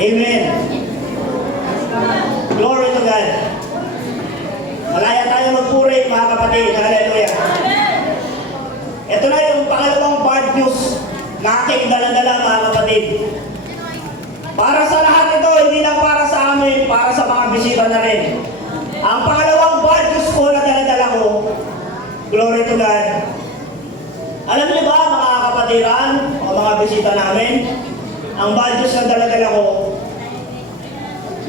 Amen. Glory to God. Malaya tayo magpuri, mga kapatid. Hallelujah. Ito na yung pangalawang bad news na aking dala-dala, mga kapatid. Para sa lahat ito, hindi lang para sa amin, para sa mga bisita na rin. Ang pangalawang bad news ko na dala-dala ko, glory to God. Alam niyo ba, mga kapatiran, o mga bisita namin, ang bad news na dala-dala ko,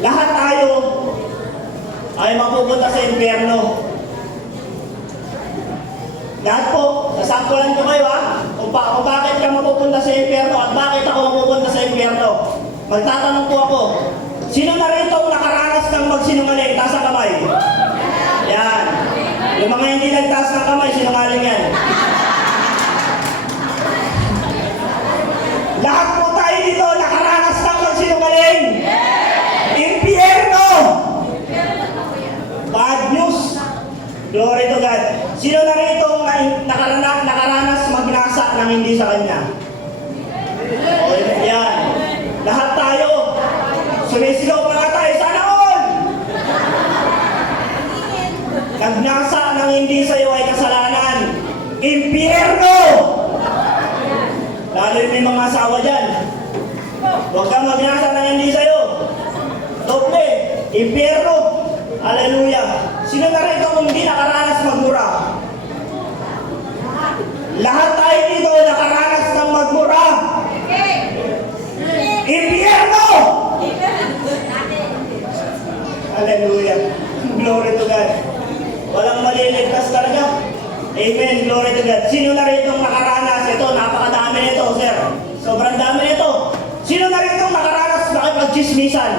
lahat tayo ay mapupunta sa impyerno. Lahat po, sasampulan ko kayo kung bakit ka mapupunta sa impyerno at bakit ako mapupunta sa impyerno. Magtatanong po ako, sino na rito nakaranas ng magsinungaling? Taas ang kamay. Yan. Yung mga hindi nagtaas ng kamay, sinungaling yan. Lahat po tayo dito nakaranas ng magsinungaling. Impyerno! Bad news. Glory to God. Sino na rito nakaranas magnasa ng hindi sa kanya? O, yan. Lahat tayo. Sumisigaw pa nga tayo. Sana all! Nagnasa ng hindi sa'yo ay kasalanan. Impyerno! Lalo yung may mga asawa dyan. Huwag kang magnasa ng hindi sa'yo. Doble. Impyerno. Hallelujah. Sino na rito kung hindi nakaranas magmura? Lahat tayo dito nakaranas ng magmura. Impyerno! Hallelujah. Glory to God. Walang maliligtas talaga. Amen. Glory to God. Sino na rito nakaranas? Ito, napakadami nito, sir. Sobrang dami nito. Sino na rito nakaranas makipag-chismisan?